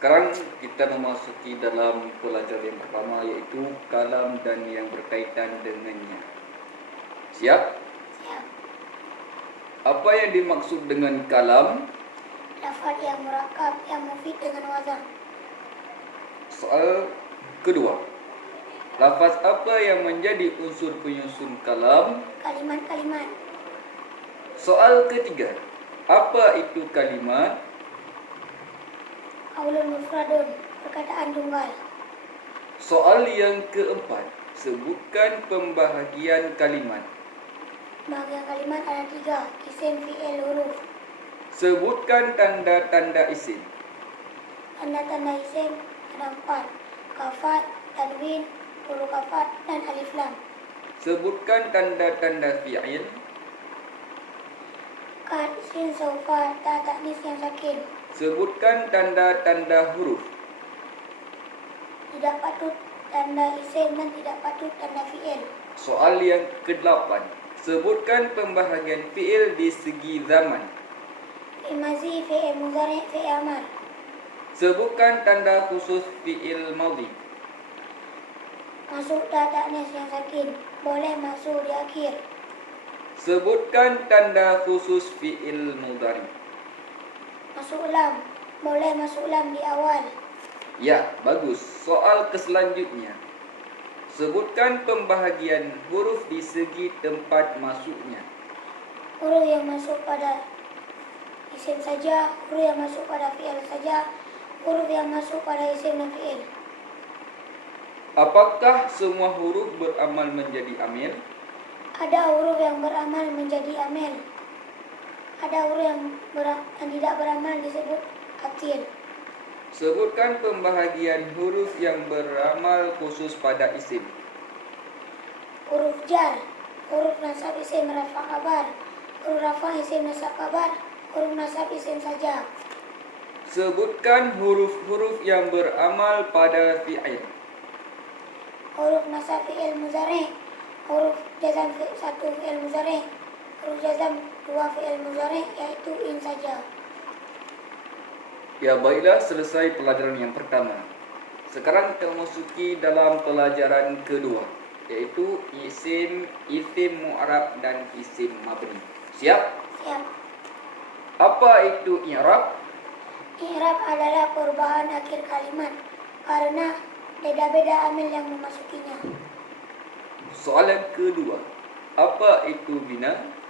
Sekarang kita memasuki dalam pelajaran yang pertama, yaitu kalam dan yang berkaitan dengannya. Siap? Siap. Apa yang dimaksud dengan kalam? Lafaz yang murakab yang mufid dengan wazan. Soal kedua, lafaz apa yang menjadi unsur penyusun kalam? Kalimat-kalimat. Soal ketiga, apa itu kalimat? Qaulun mufradun, perkataan tunggal. Soal yang keempat, sebutkan pembahagian kalimat. Bahagian kalimat ada 3, isim, fi'il, huruf. Sebutkan tanda-tanda isim. Tanda-tanda isim ada 4, kafat, tanwin, huruf kafat, dan alif lam. Sebutkan tanda-tanda fi'il. Kad, sin, sofa, ta, taknis yang sakin. Sebutkan tanda-tanda huruf. Tidak patut tanda isim dan tidak patut tanda fi'il. Soal yang ke-8, sebutkan pembahagian fi'il di segi zaman. Fi'il mazi, fi'il mudhari', fi'il amar. Sebutkan tanda khusus fi'il madhi. Masuk ta, taknis yang sakin. Boleh masuk di akhir. Sebutkan tanda khusus fi'il mudhari. Masuk lam. Boleh masuk lam di awal. Ya, bagus. Soal keselanjutnya, sebutkan pembahagian huruf di segi tempat masuknya. Huruf yang masuk pada isim saja, huruf yang masuk pada fi'il saja, huruf yang masuk pada isim dan fi'il. Apakah semua huruf beramal menjadi amil? Ada huruf yang beramal menjadi amil. Ada huruf yang tidak beramal disebut atil. Sebutkan pembahagian huruf yang beramal khusus pada isim. Huruf jar, huruf nasab isim rafa kabar, huruf rafa isim nasab kabar, huruf nasab isim saja. Sebutkan huruf-huruf yang beramal pada fi'il. Huruf nasab fi'il mudhari', huruf jazam 1 fi'il mudhari', huruf jazam 2 fi'il mudhari', yaitu in saja. Ya, baiklah, selesai pelajaran yang pertama. Sekarang kita memasuki dalam pelajaran kedua, yaitu isim mu'rab dan isim mabni. Siap? Siap. Apa itu i'rab? I'rab adalah perubahan akhir kalimat karena beda-beda amil yang memasukinya. Soal yang kedua, apa itu bina?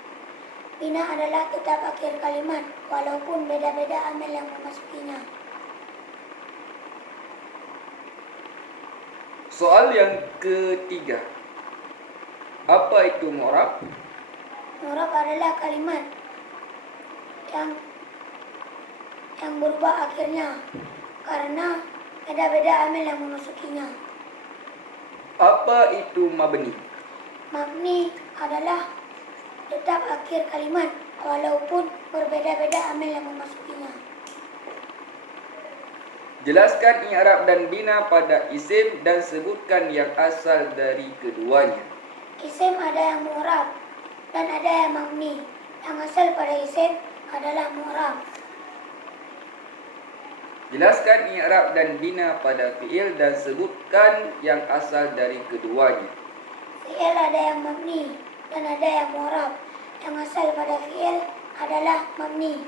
Bina adalah tetap akhir kalimat walaupun beda-beda amil yang memasukinya. Soal yang ketiga, apa itu mu'rab? Mu'rab adalah kalimat yang berubah akhirnya karena beda-beda amil yang memasukinya. Apa itu mabni? Mabni adalah tetap akhir kalimat walaupun berbeda-beda amil yang memasukinya. Jelaskan i'rab dan bina pada isim dan sebutkan yang asal dari keduanya. Isim ada yang mu'rab dan ada yang mabni. Yang asal pada isim adalah mu'rab. Jelaskan i'rab dan bina pada fi'il dan sebutkan yang asal dari keduanya. Fi'il ada yang mabni dan ada yang mu'rab. Yang asal pada fi'il adalah mabni.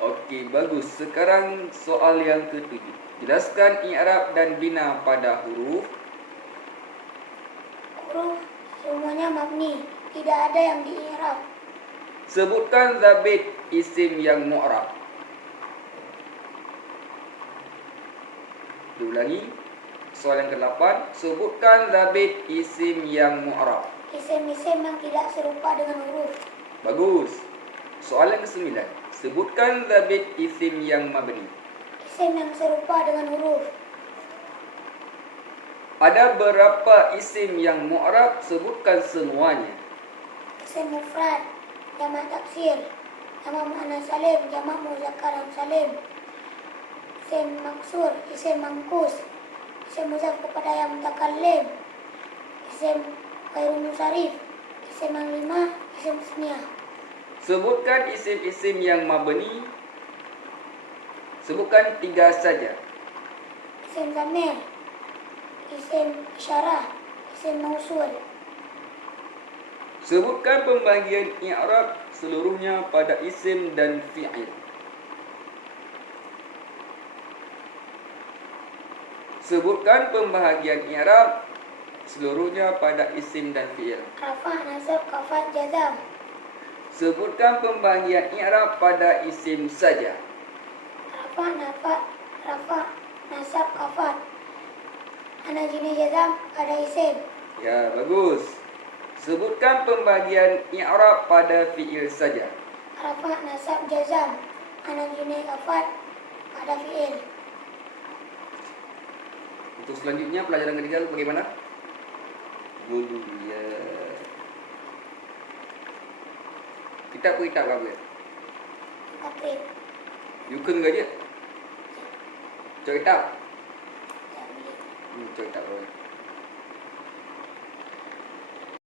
Okey, bagus. Sekarang soal yang ketujuh. Jelaskan i'rab dan bina pada huruf. Huruf semuanya mabni, tidak ada yang di-i'rab. Sebutkan dhabit isim yang mu'rab. Diulangi. Soal yang ke-8, sebutkan dhabit isim yang mu'rab. Isim-isim yang tidak serupa dengan huruf. Bagus. Soal yang ke-9, sebutkan dhabit isim yang mabni. Isim yang serupa dengan huruf. Ada berapa isim yang mu'rab? Sebutkan semuanya. Isim mufrad, jamak taksir, jamak muannas salim, jamak muzakkar salim. Isim maksur, isim mangkus, isim mudhaf kepada yang mutakallim, isim ghairu munsharif, isim yang 5, isim tasniyah. Sebutkan isim-isim yang mabni. Sebutkan 3 saja. Isim zamir, isim isyarah, isim mausul. Sebutkan pembahagian i'rab seluruhnya pada isim dan fi'il. Sebutkan pembahagian i'rab seluruhnya pada isim dan fi'il. Rafa, nasab, khafad, jazam. Sebutkan pembahagian i'rab pada isim saja. Rafa, nasab, khafad. Ana jenis jazam pada isim. Ya, bagus. Sebutkan pembahagian i'rab pada fi'il saja. Rafa, nasab, jazam. Ana jenis khafad pada fi'il. Untuk selanjutnya pelajaran ketiga bagaimana? Dulu ya. Kitab apa? Takrib. Yukun ke dia? Cari kitab. Takrib. Cari kitab.